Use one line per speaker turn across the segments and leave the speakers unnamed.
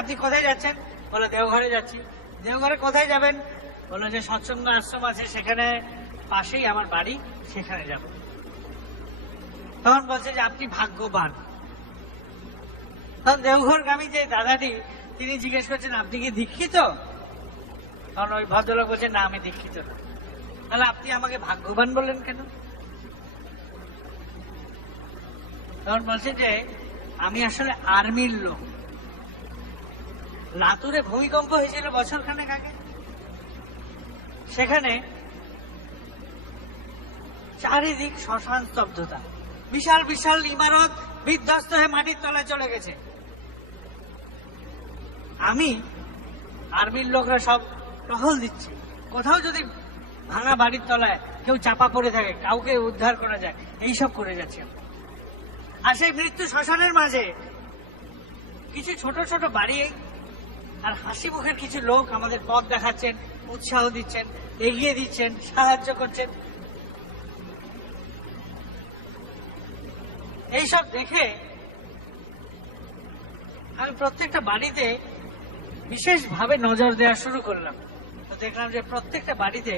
আপনি কোথায় যাচ্ছেন? বলে, দেওঘরে যাচ্ছি। দেওঘরে কোথায় যাবেন? বলল যে সৎসঙ্গ আশ্রম আছে, সেখানে পাশেই আমার বাড়ি, সেখানে যাব। তখন বলছে যে আপনি ভাগ্যবান। তখন দেওঘরগামী যে দাদাটি, তিনি জিজ্ঞেস করছেন, আপনি কি দীক্ষিত? তখন ওই ভদ্রলোক বলছে, না, আমি দীক্ষিত না। তাহলে আপনি আমাকে ভাগ্যবান বললেন কেন? তখন বলছে যে, আমি আসলে আর্মির লোক। লাতুরে ভূমিকম্প হয়েছিল বছর খানেক আগে। সেখানে চারিদিক শ্মশান স্তব্ধতা। বিশাল বিশাল ইমারত বিধ্বস্ত হয়ে মাটির তলায় চলে গেছে। আমি আর্মির লোকরা সব টহল দিচ্ছে। কোথাও যদি ভাঙা বাড়ির তলায় কেউ চাপা পড়ে থাকে, কাউকে উদ্ধার করা যায়, এইসব করে যাচ্ছি। আর সেই মৃত্যু শ্মশানের মাঝে কিছু ছোট ছোট বাড়ি আর হাসি মুখের কিছু লোক আমাদের পথ দেখাচ্ছেন, উৎসাহ দিচ্ছেন, এগিয়ে দিচ্ছেন, সাহায্য করছেন। এইসব দেখে আমি প্রত্যেকটা বাড়িতে বিশেষভাবে নজর দেওয়া শুরু করলাম। তো দেখলাম যে প্রত্যেকটা বাড়িতে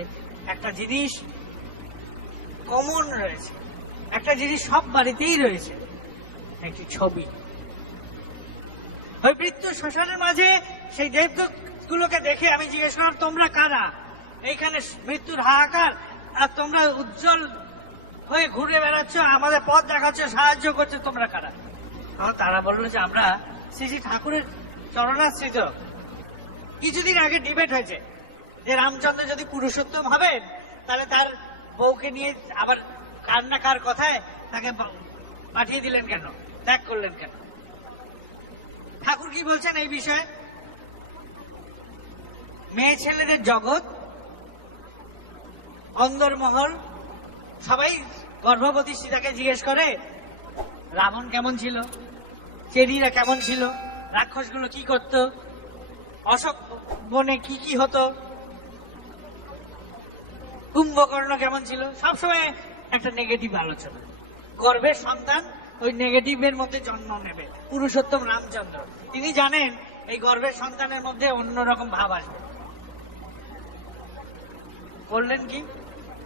একটা জিনিস কমন রয়েছে। একটা জিনিস সব বাড়িতেই রয়েছে। একটি ছবি। ওই মৃত্যু শ্মশানের মাঝে সেই দেবগুলোকে দেখে আমি জিজ্ঞেস করলাম, তোমরা কারা? এইখানে মৃত্যুর হাহাকার আর তোমরা উজ্জ্বল হয়ে ঘুরে বেড়াচ্ছ, আমাদের পথ দেখাচ্ছ, সাহায্য করছ, তোমরা কারা? তখন তারা বলল যে, আমরা শ্রী শ্রী ঠাকুরের চরণাশ্রিত। কিছুদিন আগে ডিবেট হয়েছে যে, রামচন্দ্র যদি পুরুষোত্তম হবেন, তাহলে তার বউকে নিয়ে আবার কার না কার কথায় তাকে পাঠিয়ে দিলেন কেন? ত্যাগ করলেন কেন? ঠাকুর কি বলছেন এই বিষয়ে? মেয়ে ছেলেদের জগৎ, অন্দরমহল, সবাই গর্ভবতী সীতাকে জিজ্ঞেস করে, রাবণ কেমন ছিল? চেরিরা কেমন ছিল? রাক্ষসগুলো কি করত? অশোক বনে কি কি হতো? কুম্ভকর্ণ কেমন ছিল? সবসময় একটা নেগেটিভ আলোচনা। গর্ভের সন্তান ওই নেগেটিভের মধ্যে জন্ম নেবে। পুরুষোত্তম রামচন্দ্র। তিনি জানেন এই গর্ভের সন্তানের মধ্যে অন্যরকম ভাব আসবে। করলেন কি?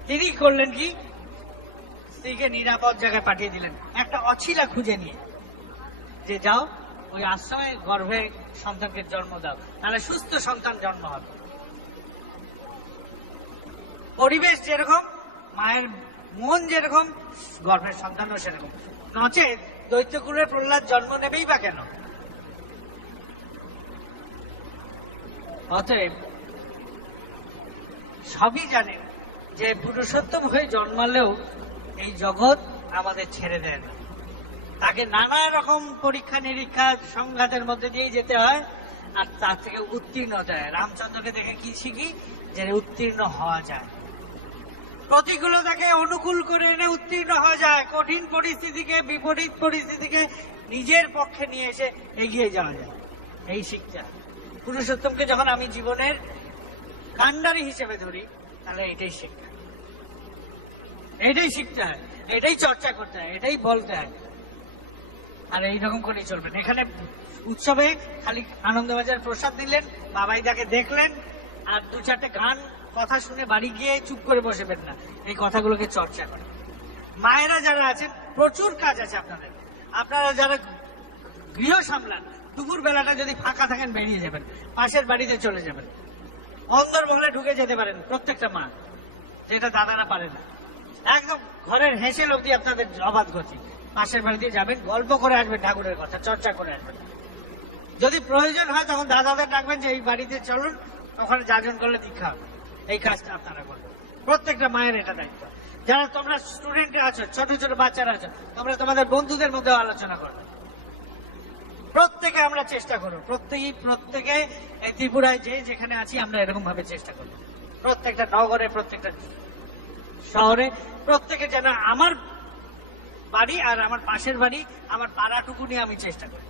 তিনি করলেন কি? স্ত্রীকে নিরাপদ জায়গায় পাঠিয়ে দিলেন। একটা অছিলা খুঁজে নিয়ে। যে যাও, ওই আশ্রমে গর্ভে সন্তানকে জন্ম দাও। তাহলে সুস্থ সন্তান জন্ম হবে। পরিবেশ যেরকম, মায়ের মন যেরকম, গর্ভের সন্তানও সেরকম। নচেত দৈত্যকুলের প্রহ্লাদ জন্ম নেবেই বা কেন? অতএব সবই জানেন যে পুরুষোত্তম হয়ে জন্মালেও এই জগৎ আমাদের ছেড়ে দেয় না। তাকে নানা রকম পরীক্ষা নিরীক্ষা সংঘাতের মধ্যে দিয়ে যেতে হয় আর তার থেকে উত্তীর্ণ যায়। রামচন্দ্রকে দেখে কি শিখি? যে উত্তীর্ণ হওয়া যায়। প্রতিকূলতাকে অনুকূল করে এনে উত্তীর্ণ হওয়া যায়। কঠিন পরিস্থিতিকে, বিপরীত পরিস্থিতিকে নিজের পক্ষে নিয়ে এসে এগিয়ে যাওয়া যায়। এই শিক্ষা। পুরুষোত্তমকে যখন আমি জীবনের কান্ডারি হিসেবে ধরি, তাহলে এটাই শিক্ষা। এটাই শিখতে হয়, এটাই চর্চা করতে হয়, এটাই বলতে হয়। আর এইরকম করেই চলবেন এখানে উৎসবে খালি আনন্দবাজার প্রসাদ দিলেন, বাবাই বাবাইদাকে দেখলেন, আর দু চারটে গান, কথা শুনে বাড়ি গিয়ে চুপ করে বসেবেন না। এই কথাগুলোকে চর্চা করেন মায়েরা যারা আছেন, প্রচুর কাজ আছে আপনাদের। আপনারা যারা গৃহ সামলান দুপুর বেলাটা যদি ফাঁকা থাকেন, বেরিয়ে যাবেন, পাশের বাড়িতে চলে যাবেন। অন্দরমহলে ঢুকে যেতে পারেন, প্রত্যেকটা মা, যেটা দাদারা পারে না। একদম ঘরের হেসে অব্দি আপনাদের অবাধ গতি। পাশের বাড়িতে যাবেন, গল্প করে আসবেন ঠাকুরের কথা, চর্চা করে আসবেন। যদি প্রয়োজন হয় তখন দাদাদের ডাকবেন যে, এই বাড়িতে চলুন, ওখানে যাজন করলে দীক্ষা হবে। এই কাজটা আপনারা করবেন প্রত্যেকটা মায়ের এটা দায়িত্ব। যারা তোমরা স্টুডেন্ট আছো, ছোট ছোট বাচ্চারা আছো, তোমরা তোমাদের বন্ধুদের মধ্যে আলোচনা করবে প্রত্যেকে আমরা চেষ্টা করব। প্রত্যেকেই প্রত্যেকে ত্রিপুরায় যে যেখানে আছি, আমরা এরকম ভাবে চেষ্টা করব। প্রত্যেকটা নগরে, প্রত্যেকটা শহরে, প্রত্যেকে যেন আমার বাড়ি আর আমার পাশের বাড়ি, আমার পাড়াটুকু নিয়ে আমি চেষ্টা করি।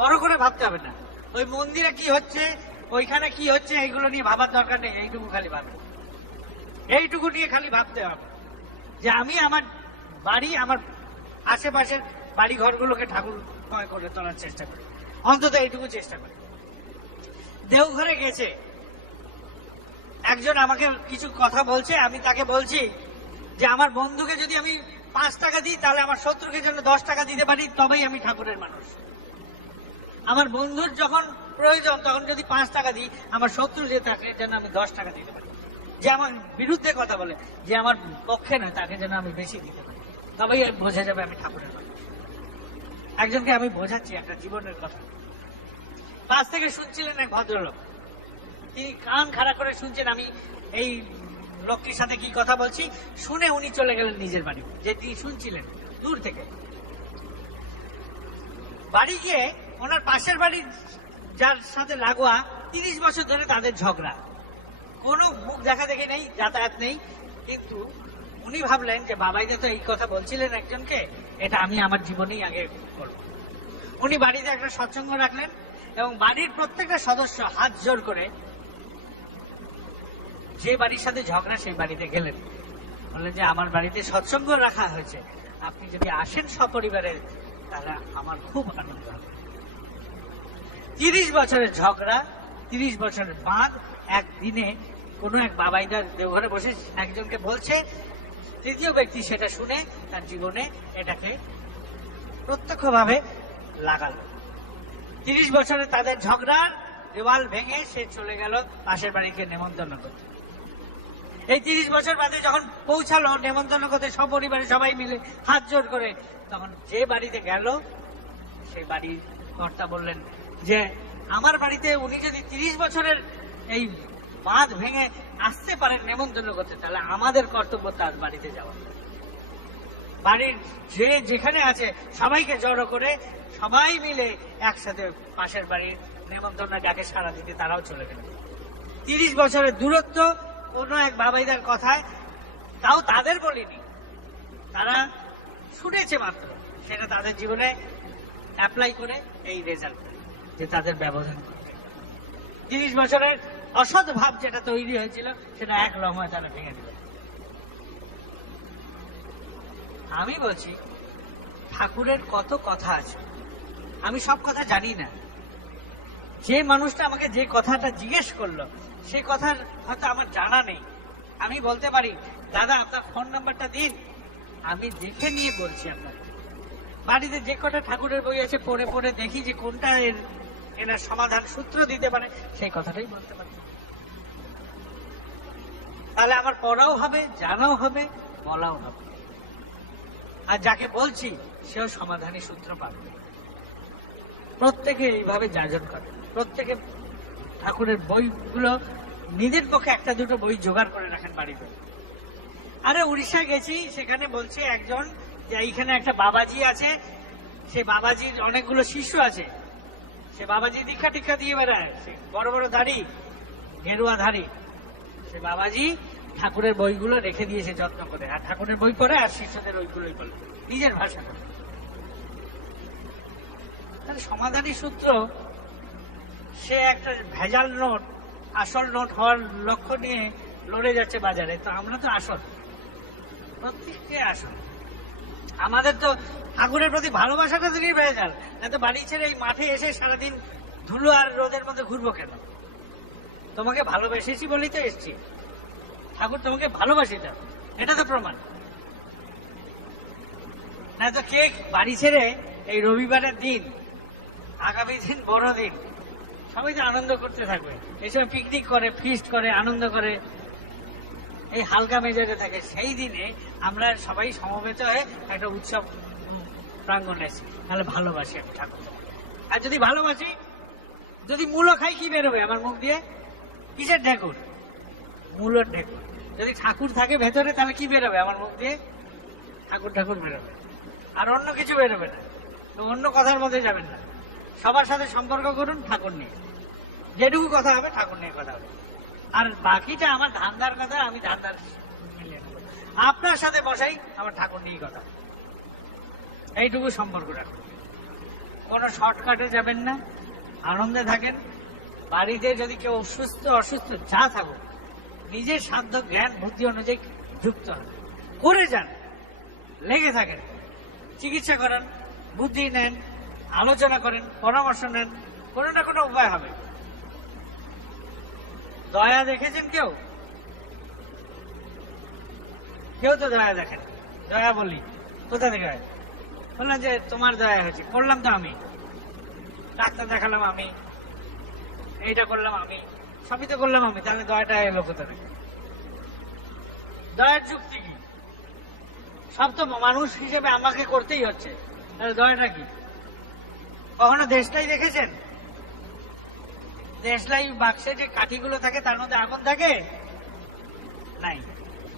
বড় করে ভাবতে হবে না। ওই মন্দিরে কি হচ্ছে, ওইখানে কি হচ্ছে, এইগুলো নিয়ে ভাবার দরকার নেই, এইটুকু খালি ভাবে এইটুকু নিয়ে খালি ভাবতে হবে যে আমি আমার বাড়ি, আমার আশেপাশের বাড়ি ঘরগুলোকে ঠাকুর করে, তোলার চেষ্টা করি। অন্তত এইটুকু চেষ্টা করি। দেওঘরে গেছে। একজন আমাকে কিছু কথা বলছে, আমি তাকে বলছি যে, আমার বন্ধুকে যদি আমি পাঁচ টাকা দিই, তাহলে আমার শত্রুকে যেন দশ টাকা দিতে পারি, তবেই আমি ঠাকুরের মানুষ। আমার বন্ধুর যখন প্রয়োজন, তখন যদি পাঁচ টাকা দিই, আমার শত্রু যে তাকে যেন আমি দশ টাকা দিতে পারি। যে আমার বিরুদ্ধে কথা বলে, যে আমার পক্ষে নয়, তাকে যেন আমি বেশি দিতে পারি। তবেই বোঝা যাবে আমি ঠাকুরের মানুষ। একজনকে আমি বোঝাচ্ছি একটা জীবনের কথা। পাশ থেকে শুনছিলেন এক ভদ্রলোক। তিনি কান খাড়া করে শুনছেন আমি এই লোকটির সাথে কি কথা বলছি। শুনে উনি চলে গেলেন নিজের বাড়ি, যে তিনি শুনছিলেন দূর থেকে। বাড়ি গিয়ে ওনার পাশের বাড়ির যার সাথে লাগোয়া তিরিশ বছর ধরে তাদের ঝগড়া। কোনো মুখ দেখা দেখে নেই, যাতায়াত নেই, কিন্তু উনি ভাবলেন যে বাবাইদা তো এই কথা বলছিলেন একজনকে। এটা আমি আমার জীবনেই আগে করব। উনি বাড়িতে একটা সৎসঙ্গ রাখলেন এবং বাড়ির প্রত্যেকটা সদস্য হাত জোর করে যে বাড়ির সাথে ঝগড়া, সেই বাড়িতে গেলেন। বললেন যে, আমার বাড়িতে সৎসঙ্গ রাখা হয়েছে। আপনি যদি আসেন সপরিবারে, তাহলে আমার খুব আনন্দ হবে। তিরিশ বছরের ঝগড়া, তিরিশ বছরের বাঁধ, একদিনে কোনো এক বাবাইদার দেওঘরে বসে একজনকে বলছে তৃতীয় ব্যক্তি সেটা শুনে তার জীবনে এটাকে প্রত্যক্ষভাবে লাগালো। তিরিশ বছরে তাদের ঝগড়ার দেওয়াল ভেঙে সে চলে গেল পাশের বাড়িকে নেমন্তন্ন করতে। এই তিরিশ বছর বাদে যখন পৌঁছালো নেমন্তন্ন করতে, সপরিবারে সবাই মিলে হাত জোর করে, তখন যে বাড়িতে গেল সেই বাড়ির কর্তা বললেন যে, আমার বাড়িতে উনি যদি তিরিশ বছরের এই বাঁধ ভেঙে আসতে পারেন নেমন্তন্ন করতে, তাহলে আমাদের কর্তব্য তার বাড়িতে যাওয়া। বাড়ির যে যেখানে আছে, সবাইকে জড়ো করে সবাই মিলে একসাথে পাশের বাড়ির নেমন্তন্ন ডাকে সারা দিতে তারাও চলে গেল। তিরিশ বছরের দূরত্ব কোনো এক বাবাইদার কথায়, তাও তাদের বলিনি। তারা শুনেছে মাত্র, সেটা তাদের জীবনে অ্যাপ্লাই করে এই রেজাল্ট যে তাদের ব্যবধান। তিরিশ বছরের অসৎ ভাব যেটা তৈরি হয়েছিল, সেটা এক লম্বায় তারা ভেঙে দিল। আমি বলছি, ঠাকুরের কত কথা আছে, আমি সব কথা জানি না। যে মানুষটা আমাকে যে কথাটা জিজ্ঞেস করল, সে কথার হয়তো আমার জানা নেই। আমি বলতে পারি, দাদা, আপনার ফোন নাম্বারটা দিন। আমি দেখে নিয়ে বলছি আপনাকে। বাড়িতে যে কটা ঠাকুরের বই আছে, পড়ে পড়ে দেখি যে কোনটা এর, এনার সমাধান সূত্র দিতে পারে, সেই কথাটাই বলতে পারি। তাহলে আমার পড়াও হবে, জানাও হবে, বলাও হবে। আর যাকে বলছি, সেও সমাধানী সূত্র পাবে। প্রত্যেকে এইভাবে যাজন করে। প্রত্যেকে ঠাকুরের বইগুলো নিজের পক্ষে একটা দুটো বই জোগাড় করে রাখেন বাড়িতে আরে, উড়িষ্যা গেছি, সেখানে বলছে একজন যে এইখানে একটা বাবাজি আছে, সে বাবাজির অনেকগুলো শিষ্য আছে। সে বাবাজি দীক্ষা টিক্ষা দিয়ে বেড়ায়। বড় বড় দাড়ি গেরুয়া ধাড়ি। সে বাবাজি ঠাকুরের বইগুলো রেখে দিয়েছে যত্ন করে। আর ঠাকুরের বই পড়ে আর শিষ্যদের ওইগুলোই বলে। নিজের ভাষা তাহলে সমাধানী সূত্র, সে একটা ভেজাল নোট, আসল নোট হওয়ার লক্ষ্য নিয়ে লড়ে যাচ্ছে বাজারে। তো আমরা তো আসল। প্রত্যেককে আসল। আমাদের তো ঠাকুরের প্রতি ভালোবাসাটা তো নিয়ে ভেজাল? না তো বাড়ি ছেড়ে এই মাঠে এসে সারাদিন ধুলো আর রোদের মধ্যে ঘুরবো কেন? তোমাকে ভালোবেসেছি বলেই তো এসছি। ঠাকুর তোমাকে ভালোবাসি তো এটা তো প্রমাণ। না তো কে বাড়ি ছেড়ে এই রবিবারের দিন, আগামী দিন, বড় দিন, সবাই তো আনন্দ করতে থাকবে। এই সময় পিকনিক করে ফিস্ট করে, আনন্দ করে। এই হালকা মেজাজে থাকে। সেই দিনে আমরা সবাই সমবেত হয়ে একটা উৎসব প্রাঙ্গণে এসেছি তাহলে ভালোবাসি আমি ঠাকুর আর যদি ভালোবাসি, যদি মূলো খাই, কি বেরোবে আমার মুখ দিয়ে? কিসের ঢেকুর? মূলর ঢেকুর। যদি ঠাকুর থাকে ভেতরে, তাহলে কি বেরোবে? আমার মুখ দিয়ে ঠাকুর ঠাকুর বেরোবে। আর অন্য কিছু বেরোবে না। তো অন্য কথার মধ্যে যাবেন না। সবার সাথে সম্পর্ক করুন, ঠাকুর নিয়ে। যেটুকু কথা হবে, ঠাকুর নিয়ে কথা হবে। আর বাকিটা আমার ধান্দার কথা, আমি ধান্দার। আপনার সাথে বসাই, আমার ঠাকুর নিয়ে কথা। এইটুকু সম্পর্ক রাখুন। কোনো শর্টকাটে যাবেন না। আনন্দে থাকেন। বাড়িতে যদি কেউ অসুস্থ অসুস্থ যা থাকুক, নিজের সাধ্য জ্ঞান, বুদ্ধি অনুযায়ী যুক্ত হন। করে যান, লেগে থাকেন, চিকিৎসা করেন, বুদ্ধি নেন, আলোচনা করেন, পরামর্শ নেন, কোনো না কোনো উপায় হবে। দয়া দেখেছেন কেউ? কেউ তো দয়া দেখেন দয়া বলি, কোথা থেকে হয়? বললাম যে, তোমার দয়া হয়েছে, করলাম তো আমি। ডাক্তার দেখালাম আমি এইটা করলাম আমি। সবই তো করলাম আমি, তাহলে দয়াটা এলো কোথা থেকে? দয়ার যুক্তি কি? সব তো মানুষ হিসেবে আমাকে করতেই হচ্ছে। তাহলে দয়াটা কি? কখনো দেশটাই দেখেছেন? দেশলাই বাক্সে যে কাঠিগুলো থাকে, তার মধ্যে আগুন থাকে? নাই।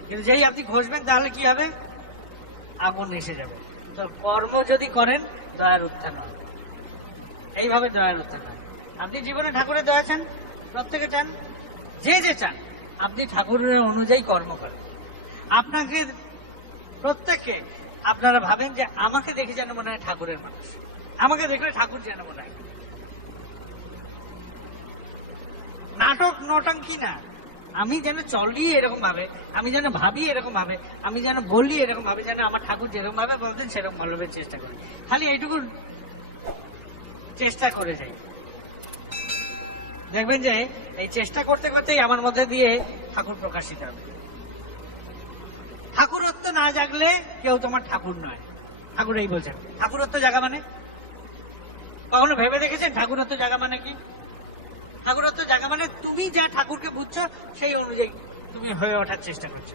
কিন্তু যেই আপনি ঘষবেন, তাহলে কি হবে? আগুন এসে যাবে। তো কর্ম যদি করেন, দয়ার উত্থান হয় এইভাবে দয়ার উত্থান হয় আপনি জীবনে ঠাকুরের দয়া চান, প্রত্যেকে চান, যে যে চান, আপনি ঠাকুরের অনুযায়ী কর্ম করেন। আপনাকে, প্রত্যেককে আপনারা ভাবেন যে আমাকে দেখে যেন মনে হয় ঠাকুরের মানুষ। আমাকে দেখলে ঠাকুর যেন মনে হয়। নাটক নটাঙ্কি না। আমি যেন চলি এরকম ভাবে, আমি যেন ভাবি এরকম ভাবে, আমি যেন বলি এরকম ভাবে, যেন আমার ঠাকুর যেরকম ভাবে বলতেন সেরকম ভালোভাবে চেষ্টা করি। খালি এইটুকু চেষ্টা করে যাই। দেখবেন যে এই চেষ্টা করতে করতেই আমার মধ্যে দিয়ে ঠাকুর প্রকাশিত হবে। ঠাকুরত্ব না জাগলে কেউ তোমার ঠাকুর নয়। ঠাকুর এই বলছেন। ঠাকুরত্ব জাগা মানে? কখনো ভেবে দেখেছেন ঠাকুরত্ব জাগা মানে কি? ঠাকুরত্ব জাগা মানে তুমি যা ঠাকুরকে বুঝছ সেই অনুযায়ী তুমি হয়ে ওঠার চেষ্টা করছ।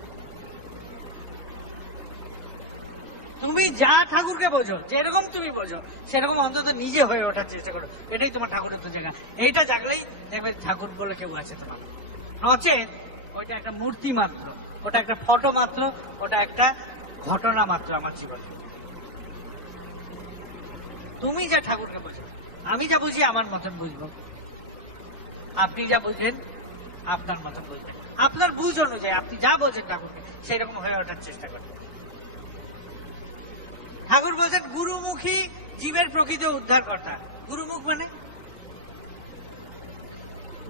তুমি যা ঠাকুরকে বোঝো, যেরকম তুমি বোঝো, সেরকম অন্তত নিজে হয়ে ওঠার চেষ্টা করো। এটাই তোমার ঠাকুরত্ব জায়গা। এইটা জাগলেই দেখবে ঠাকুর বলে কেউ আছে তোমার নচেত ওইটা একটা মূর্তি মাত্র, ওটা একটা ফটো মাত্র, ওটা একটা ঘটনা মাত্র আমার জীবনে। তুমি যা ঠাকুরকে বোঝো, আমি যা বুঝি আমার মতন বুঝব। আপনি যা বুঝেন, আপনার মতন বুঝবেন। আপনার বুঝ অনুযায়ী, আপনি যা বোঝেন ঠাকুরকে সেই রকম হয়ে ওঠার চেষ্টা করবেন। ঠাকুর বলছেন, গুরুমুখী জীবের প্রকৃতি উদ্ধার কর্তা গুরুমুখ মানে?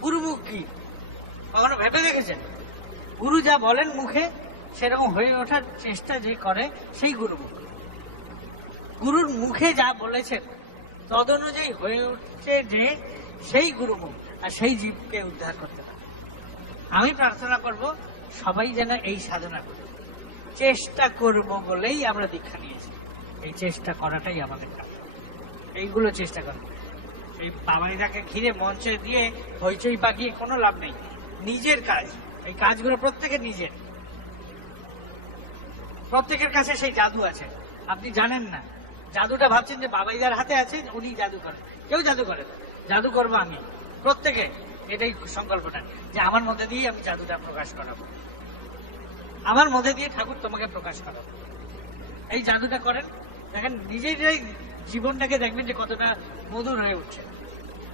গুরুমুখ কি? কখনো ভেবে দেখেছেন? গুরু যা বলেন মুখে, সেরকম হয়ে ওঠার চেষ্টা যে করে, সেই গুরুমুখ। গুরুর মুখে যা বলেছেন তদ অনুযায়ী হয়ে উঠছে যে সেই গুরুমুখ আর সেই জীবকে উদ্ধার করতে পারে। আমি প্রার্থনা করব, সবাই যেন এই সাধনা করে। চেষ্টা করব বলেই আমরা দীক্ষা নিয়েছি। এই চেষ্টা করাটাই আমাদের কাজ। এইগুলো চেষ্টা করব এই বাবাইদাকে ঘিরে মঞ্চে দিয়ে হইচই পাকিয়ে কোনো লাভ নেই। নিজের কাজ। এই কাজগুলো প্রত্যেকের নিজের। প্রত্যেকের কাছে সেই জাদু আছে। আপনি জানেন না। জাদুটা ভাবছেন যে বাবাইদার হাতে আছে, উনি জাদু করেন কেউ জাদু করেন জাদু করব আমি। প্রত্যেকে এটাই সংকল্পটা। যে আমার মধ্যে দিয়ে আমি জাদুটা প্রকাশ করাবো। আমার মধ্যে দিয়ে ঠাকুর তোমাকে প্রকাশ করাবো। এই জাদুটা করেন। দেখেন নিজেরাই জীবনটাকে দেখবেন যে কতটা মধুর হয়ে উঠছে,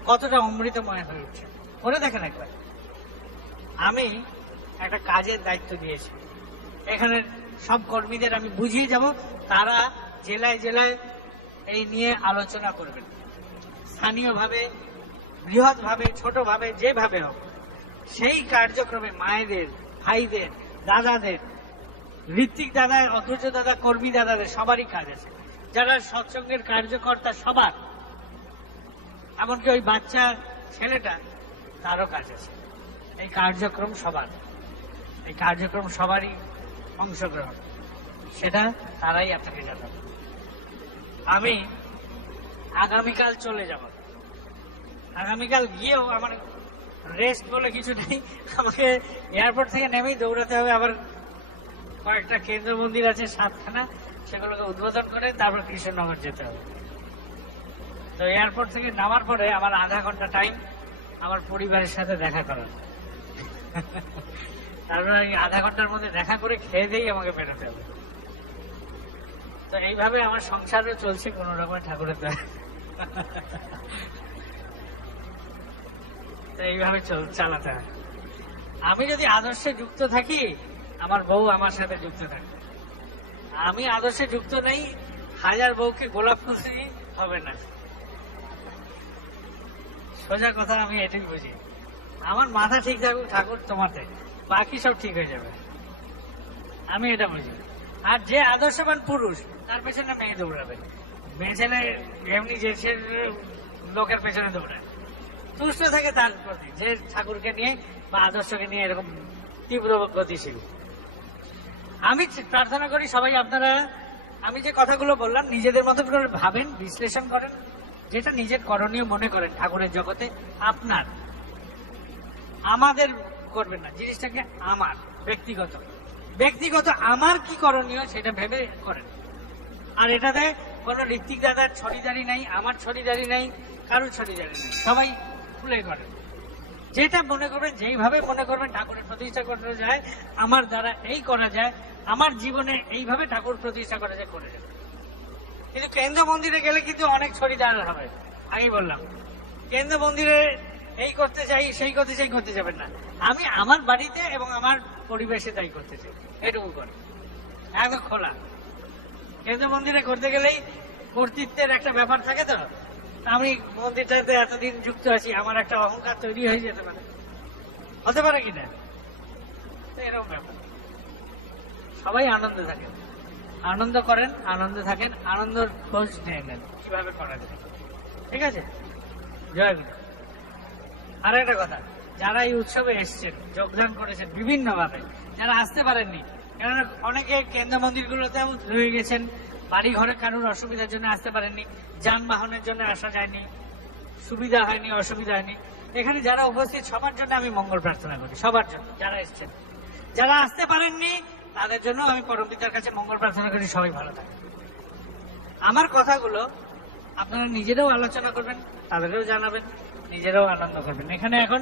কতটা অমৃতময় হয়ে উঠছে। করে দেখেন একবার, আমি একটা কাজের দায়িত্ব দিয়েছি। এখানে সব কর্মীদের আমি বুঝিয়ে যাব, তারা জেলায় জেলায় এই নিয়ে আলোচনা করবেন। স্থানীয়ভাবে, বৃহৎভাবে, ছোটভাবে, যেভাবে হোক, সেই কার্যক্রমে মায়েদের, ভাইদের, দাদাদের, ঋত্বিক দাদা অথচ দাদা, কর্মী দাদাদের সবারই কাজ আছে। যারা সৎসঙ্গের কার্যকর্তা সবার, এমনকি ওই বাচ্চা ছেলেটা, তারও কাজ আছে। এই কার্যক্রম সবার, এই কার্যক্রম সবারই অংশগ্রহণ। সেটা তারাই আপনাকে জানাবে। আমি আগামীকাল চলে যাব। আগামীকাল গিয়েও আমার রেস্ট বলে কিছু নেই। আমাকে এয়ারপোর্ট থেকে নেমেই দৌড়াতে হবে। আবার কয়েকটা কেন্দ্র মন্দির আছে সাতখানা। সেগুলোকে উদ্বোধন করে তারপর কৃষ্ণনগর যেতে হবে। তো এয়ারপোর্ট থেকে নামার পরে আমার আধা ঘণ্টা টাইম আমার পরিবারের সাথে দেখা করার। তারপর আধা ঘণ্টার মধ্যে দেখা করে খেয়ে দিয়েই আমাকে বেরোতে হবে। তো এইভাবে আমার সংসারও চলছে কোন রকমের ঠাকুরের দ্বারা তো এইভাবে চল, চালাতে হয়। আমি যদি আদর্শে যুক্ত থাকি, আমার বউ আমার সাথে যুক্ত থাকে আমি আদর্শে যুক্ত নেই, হাজার বউকে গোলাপ ফুল দিয়ে হবে না। সোজা কথা আমি এটাই বুঝি। আমার মাথা ঠিক থাকুক, ঠাকুর তোমাতে। বাকি সব ঠিক হয়ে যাবে। আমি এটা বুঝি। আর যে আদর্শবান পুরুষ, তার পেছনে মেয়ে দৌড়াবে। মেয়ে ছেলে এমনি যে লোকের পেছনে দৌড়ায়। তুষ্ট থাকে তার প্রতি। যে ঠাকুরকে নিয়ে বা আদর্শকে নিয়ে এরকম তীব্র গতিশীল। আমি প্রার্থনা করি সবাই আপনারা, আমি যে কথাগুলো বললাম, নিজেদের মতো করে ভাবেন, বিশ্লেষণ করেন, যেটা নিজের করণীয় মনে করেন ঠাকুরের জগতে, আপনার। আমাদের করবেন না, জিনিসটাকে আমার, ব্যক্তিগত। ব্যক্তিগত আমার কি করণীয় সেটা ভেবে করেন। আর এটাতে কোনো ঋত্বিক দাদার ছড়িদারি নাই, আমার ছড়িদারি নাই, কারোর ছড়িদারি নেই, সবাই খুলে করেন যেটা মনে করবেন, যেইভাবে মনে করবেন ঠাকুরের প্রতিষ্ঠা করা যায়, আমার দ্বারা এই করা যায়, আমার জীবনে এইভাবে ঠাকুর প্রতিষ্ঠা করা যায়, করে কিন্তু কেন্দ্র মন্দিরে গেলে কিন্তু অনেক ছড়িদার হবে আমি বললাম। কেন্দ্র মন্দিরে এই করতে চাই, সেই করতে চাই, করতে যাবেন না। আমি আমার বাড়িতে এবং আমার পরিবেশে তাই করতে চাই, এটুকু করে। একদম খোলা। কেন্দ্র মন্দিরে করতে গেলেই কর্তৃত্বের একটা ব্যাপার থাকে তো? আমি মন্দিরটাতে এতদিন যুক্ত আছি, আমার একটা অহংকার তৈরি হয়ে যেতে পারে। হতে পারে কিনা? এরকম ব্যাপার। সবাই আনন্দে থাকেন। আনন্দ করেন, আনন্দে থাকেন, আনন্দর খোঁজ নিয়ে নেন কীভাবে করা যায়। ঠিক আছে? জয় গুরু। আর একটা কথা, যারা এই উৎসবে এসছেন, যোগদান করেছেন বিভিন্নভাবে, যারা আসতে পারেননি, কেননা অনেকে কেন্দ্র মন্দিরগুলোতেও রয়ে গেছেন বাড়ি ঘরে কারোর অসুবিধার জন্য আসতে পারেননি, যানবাহনের জন্য আসা যায়নি, সুবিধা হয়নি, অসুবিধা হয়নি। এখানে যারা উপস্থিত, সবার জন্য আমি মঙ্গল প্রার্থনা করি, সবার জন্য, যারা এসছেন। যারা আসতে পারেননি, তাদের জন্য আমি পরম পিতার কাছে মঙ্গল প্রার্থনা করি, সবাই ভালো থাকে আমার কথাগুলো আপনারা নিজেরাও আলোচনা করবেন, তাদেরকেও জানাবেন, নিজেরাও আনন্দ করবেন। এখানে এখন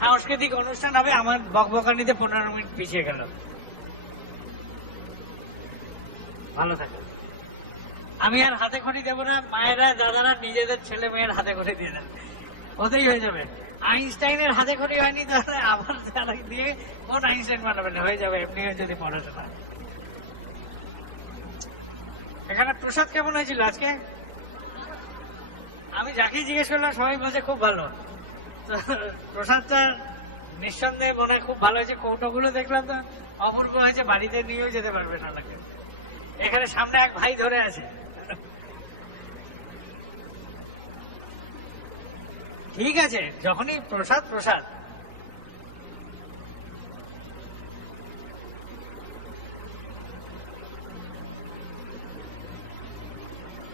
সাংস্কৃতিক অনুষ্ঠান হবে, আমার বকবকানিতে পনেরো মিনিট পিছিয়ে গেল। ভালো থাকবেন আমি আর হাতে খড়ি দেবো না, মায়েরা, দাদারা, নিজেদের ছেলে মেয়ের হাতে খড়ি দিয়ে দেন। ওতেই হয়ে যাবে। আইনস্টাইনের হাতে খড়ি হয়নি, তাহলে আবার তারা দিয়ে কোন আইনস্টাইন বানাবেন হয়ে যাবে, এমনি হয়ে যদি পড়াশোনা। এখানে প্রসাদ কেমন হয়েছিল আজকে? আমি যাকে জিজ্ঞেস করলাম, সবাই বলছে খুব ভালো। প্রসাদটা নিঃসন্দেহে মনে হয় খুব ভালো হয়েছে, কৌটোগুলো দেখলাম তো, অপূর্ব হয়েছে, বাড়িতে নিয়েও যেতে পারবে না এখানে সামনে এক ভাই ধরে আছে। ঠিক আছে যখনই প্রসাদ প্রসাদ।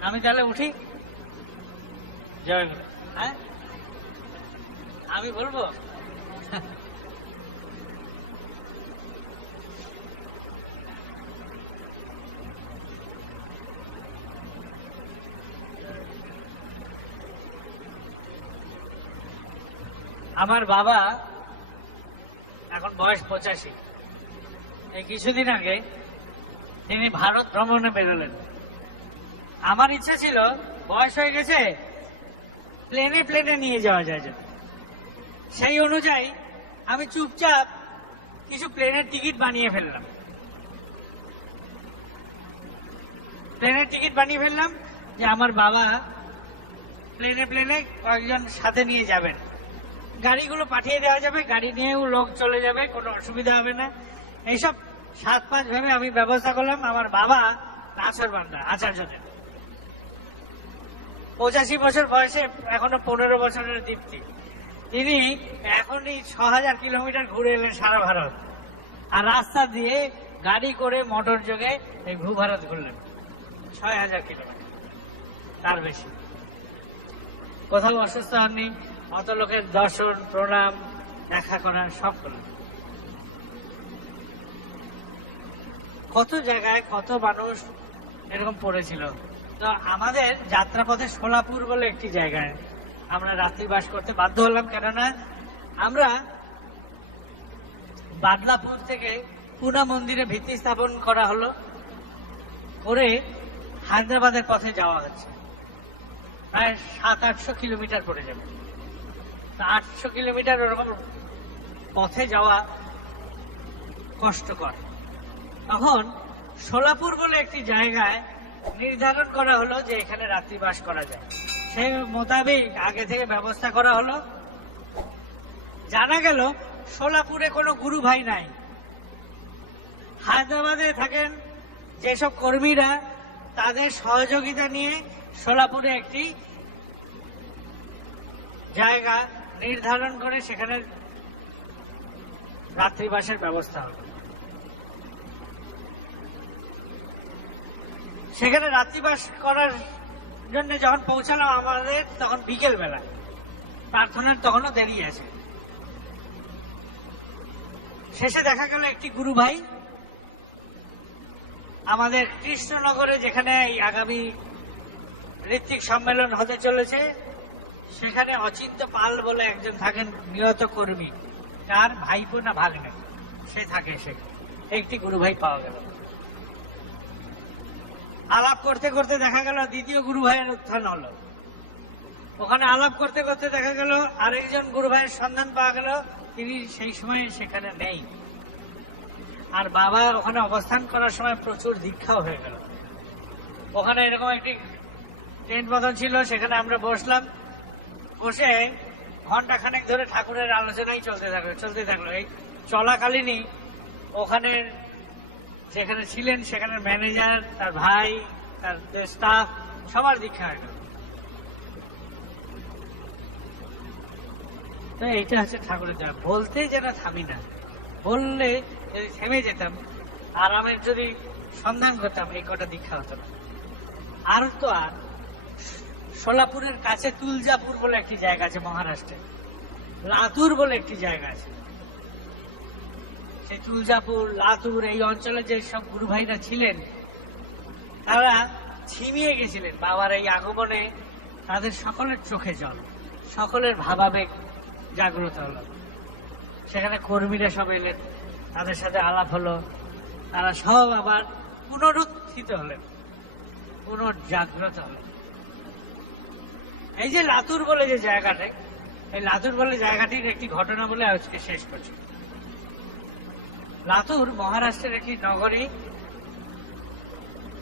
আমি তাহলে উঠি। জয় হ্যাঁ? আমি বলব? আমার বাবা এখন বয়স পঁচাশি। এই কিছুদিন আগে তিনি ভারত ভ্রমণে বেরোলেন। আমার ইচ্ছা ছিল, বয়স হয়ে গেছে, প্লেনে প্লেনে নিয়ে যাওয়া যায় যেন। সেই অনুযায়ী আমি চুপচাপ কিছু প্লেনের টিকিট বানিয়ে ফেললাম। প্লেনের টিকিট বানিয়ে ফেললাম যে আমার বাবা প্লেনে প্লেনে কয়েকজন সাথে নিয়ে যাবেন। গাড়িগুলো পাঠিয়ে দেওয়া যাবে, গাড়ি নিয়েও লোক চলে যাবে, কোনো অসুবিধা হবে না। এইসব সাত পাঁচ ভেবে আমি ব্যবস্থা করলাম, আমার বাবা নাচর বান্দা আচার্যদেব পঁচাশি বছর বয়সে, এখনও পনেরো বছরের দীপ্তি। তিনি এখনই ছ হাজার কিলোমিটার ঘুরে এলেন সারা ভারত। আর রাস্তা দিয়ে গাড়ি করে মোটর যোগে এই ভূ ভারত ঘুরলেন। ছয় হাজার কিলোমিটার, তার বেশি। কোথাও অসুস্থ হননি অত লোকের দর্শন, প্রণাম, দেখা করা সব কত জায়গায় কত মানুষ এরকম পড়েছিল। তো আমাদের যাত্রাপথে সোলাপুর বলে একটি জায়গায় আমরা রাত্রি বাস করতে বাধ্য হলাম। কেননা আমরা বাদলাপুর থেকে পুনা মন্দিরে ভিত্তি স্থাপন করা হলো করে হায়দ্রাবাদের পথে যাওয়া হচ্ছে। প্রায় সাত আটশো কিলোমিটার পড়ে যাবে। আটশো কিলোমিটার ওরকম পথে যাওয়া কষ্টকর। তখন সোলাপুর বলে একটি জায়গায় নির্ধারণ করা হলো যে এখানে রাত্রিবাস করা যায়। সেই মোতাবেক আগে থেকে ব্যবস্থা করা হলো। জানা গেল সোলাপুরে কোনো গুরু ভাই নাই। হায়দ্রাবাদে থাকেন যেসব কর্মীরা তাদের সহযোগিতা নিয়ে সোলাপুরে একটি জায়গা নির্ধারণ করে সেখানে রাত্রিবাসের ব্যবস্থা হবে। সেখানে রাত্রিবাস করার জন্য যখন পৌঁছালাম আমাদের, তখন বিকেল বেলা প্রার্থনার তখনও দেরি আছে। শেষে দেখা গেল একটি গুরু ভাই। আমাদের কৃষ্ণনগরে যেখানে আগামী ঋত্বিক সম্মেলন হতে চলেছে সেখানে অচিন্ত পাল বলে একজন থাকেন নিহত কর্মী। তার ভাইপো না ভাগ্নে? সে থাকে সেখানে একটি গুরু ভাই পাওয়া গেল। আলাপ করতে করতে দেখা গেল দ্বিতীয় গুরু ভাইয়ের উত্থান হলো। ওখানে আলাপ করতে করতে দেখা গেল আরেকজন গুরু ভাইয়ের সন্ধান পাওয়া গেল। তিনি সেই সময় সেখানে নেই। আর বাবা ওখানে অবস্থান করার সময় প্রচুর দীক্ষাও হয়ে গেল। ওখানে এরকম একটি টেন্ট মতন ছিল, সেখানে আমরা বসলাম। বসে ঘণ্টা খানেক ধরে ঠাকুরের আলোচনাই চলতে থাকল চলতে থাকল। এই চলাকালীনই ওখানে যেখানে ছিলেন, সেখানে ম্যানেজার তার ভাই, তার স্টাফ সবার দীক্ষা হয়ে তো এইটা হচ্ছে ঠাকুরের দয়া। বলতে যেন থামি না, বললে যদি থেমে যেতাম, আরামের যদি সন্ধান করতাম, এই কটা দীক্ষা হতো না। আর তো আর সোলাপুরের কাছে তুলজাপুর বলে একটি জায়গা আছে মহারাষ্ট্রে। লাতুর বলে একটি জায়গা আছে। সেই তুলজাপুর, লাতুর, এই অঞ্চলে যে সব গুরু ভাইরা ছিলেন, তারা ছিমিয়ে গেছিলেন। বাবার এই আগমনে তাদের সকলের চোখে জল, সকলের ভাবাবেগ জাগ্রত হলো। সেখানে কর্মীরা সব এলেন, তাদের সাথে আলাপ হলো। তারা সব আবার পুনরুত্থিত হলেন, পুনর্জাগ্রত হলেন। এই যে লাতুর বলে যে জায়গাটা, এই লাতুর বলে জায়গাটির একটি ঘটনা বলে আজকে শেষ করছি। লাতুর মহারাষ্ট্রের একটি নগরী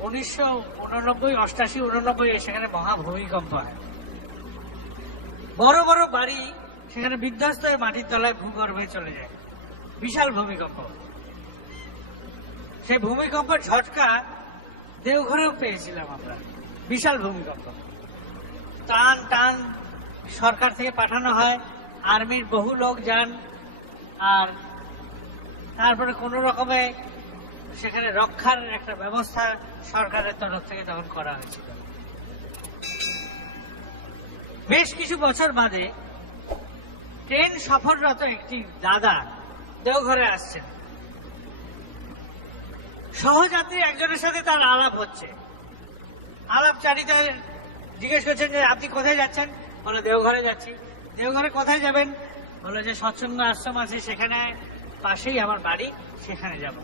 উনিশশো উননব্বই, অষ্টাশি, উননব্বই সেখানে মহা ভূমিকম্প হয়। বড় বড় বাড়ি সেখানে বিধ্বস্ত হয়ে মাটির তলায় ভূগর্ভে চলে যায়। বিশাল ভূমিকম্প। সেই ভূমিকম্পের ঝটকা দেওঘরেও পেয়েছিলাম আমরা। বিশাল ভূমিকম্প। টান টান সরকার থেকে পাঠানো হয়, আর্মির বহু লোক যান, আর তারপরে কোনো রকমে সেখানে রক্ষার একটা ব্যবস্থা সরকারের তরফ থেকে তখন করা হয়েছিল। বেশ কিছু বছর বাদে ট্রেন সফররত একটি দাদা দেওঘরে আসছেন। সহযাত্রী একজনের সাথে তার আলাপ হচ্ছে। আলাপচারিতা জিজ্ঞেস করছেন যে, আপনি কোথায় যাচ্ছেন? বলে, দেওঘরে যাচ্ছি। দেওঘরে কোথায় যাবেন? বলে যে সৎসঙ্গ আশ্রম আছে সেখানে, পাশেই আমার বাড়ি, সেখানে যাব।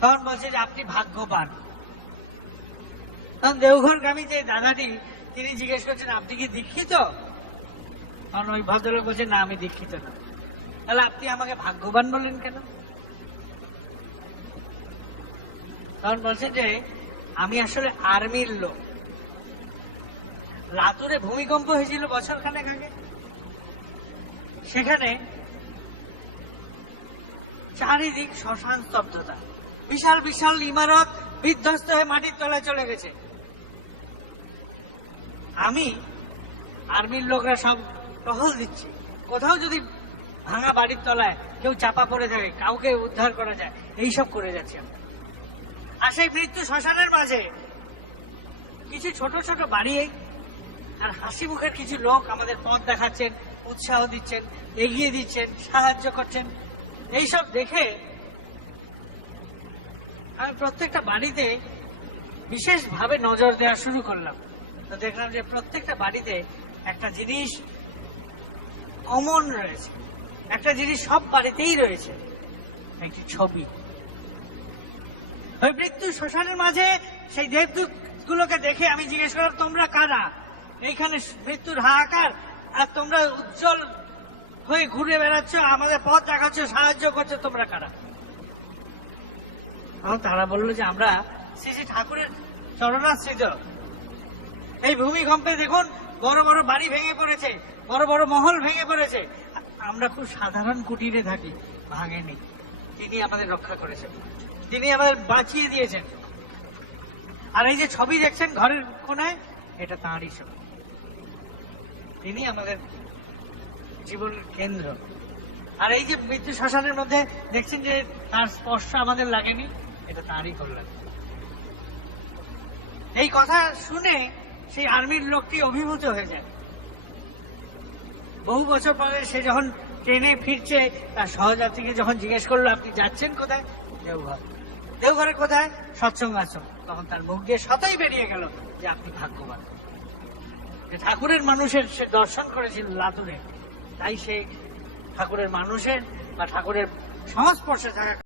তখন বলছে যে, আপনি ভাগ্যবান। তখন দেওঘরগামী যে দাদাটি, তিনি জিজ্ঞেস করছেন, আপনি কি দীক্ষিত? তখন ওই ভদ্রলোক বলছে, না, আমি দীক্ষিত না। তাহলে আপনি আমাকে ভাগ্যবান বললেন কেন? তখন বলছে যে, আমি আসলে আর্মির লোক। লাতুরে ভূমিকম্প হয়েছিল বছর খানেক আগে। সেখানে চারিদিক শ্মশান স্তব্ধতা। বিশাল বিশাল ইমারত বিধ্বস্ত হয়ে মাটির তলায় চলে গেছে। আমি আর্মির লোকরা সব টহল দিচ্ছি। কোথাও যদি ভাঙা বাড়ির তলায় কেউ চাপা পড়ে যায় কাউকে উদ্ধার করা যায়, এইসব করে যাচ্ছি আমরা আর সেই মৃত্যু শ্মশানের মাঝে কিছু ছোট ছোট বাড়ি আর হাসি মুখের কিছু লোক আমাদের পথ দেখাচ্ছেন, উৎসাহ দিচ্ছেন, এগিয়ে দিচ্ছেন, সাহায্য করছেন। এইসব দেখে আমি প্রত্যেকটা বাড়িতে বিশেষভাবে নজর দেওয়া শুরু করলাম। তো দেখলাম যে প্রত্যেকটা বাড়িতে একটা জিনিস কমন রয়েছে। একটা জিনিস সব বাড়িতেই রয়েছে। একটি ছবি। ওই মৃত্যু শ্মশানের মাঝে সেই দেবদূত গুলোকে দেখে আমি জিজ্ঞেস করলাম, তোমরা কারা? এইখানে মৃত্যুর হাহাকার, আর তোমরা উজ্জ্বল হয়ে ঘুরে বেড়াচ্ছ, আমাদের পথ দেখাচ্ছ, সাহায্য করছ তোমরা কারা? তখন তারা বলল যে আমরা শ্রী শ্রী ঠাকুরের চরণাশ্রিত এই ভূমিকম্পে দেখুন, বড় বড় বাড়ি ভেঙে পড়েছে, বড় বড় মহল ভেঙে পড়েছে। আমরা খুব সাধারণ কুটিরে থাকি, ভাঙেনি। তিনি আমাদের রক্ষা করেছেন। তিনি আমাদের বাঁচিয়ে দিয়েছেন। আর এই যে ছবি দেখছেন ঘরের কোনায় এটা তাঁরই ছবি। তিনি আমাদের জীবনের কেন্দ্র। আর এই যে মৃত্যু শ্মশানের মধ্যে দেখছেন যে তার স্পর্শ আমাদের লাগেনি, এটা তারই কল্যাণ। এই কথা শুনে সেই আর্মির লোকটি অভিভূত হয়ে যায়। বহু বছর পরে সে যখন ট্রেনে ফিরছে, তার সহযাত্রীকে যখন জিজ্ঞেস করল, আপনি যাচ্ছেন কোথায়? দেওঘর। দেওঘরে কোথায়? সৎসঙ্গ আশ্রম। তখন তার মুখ দিয়ে সতই বেরিয়ে গেল যে আপনি ভাগ্যবান। যে ঠাকুরের মানুষের সে দর্শন করেছিল লাতুরে, তাই সে ঠাকুরের মানুষের বা ঠাকুরের সংস্পর্শে থাকা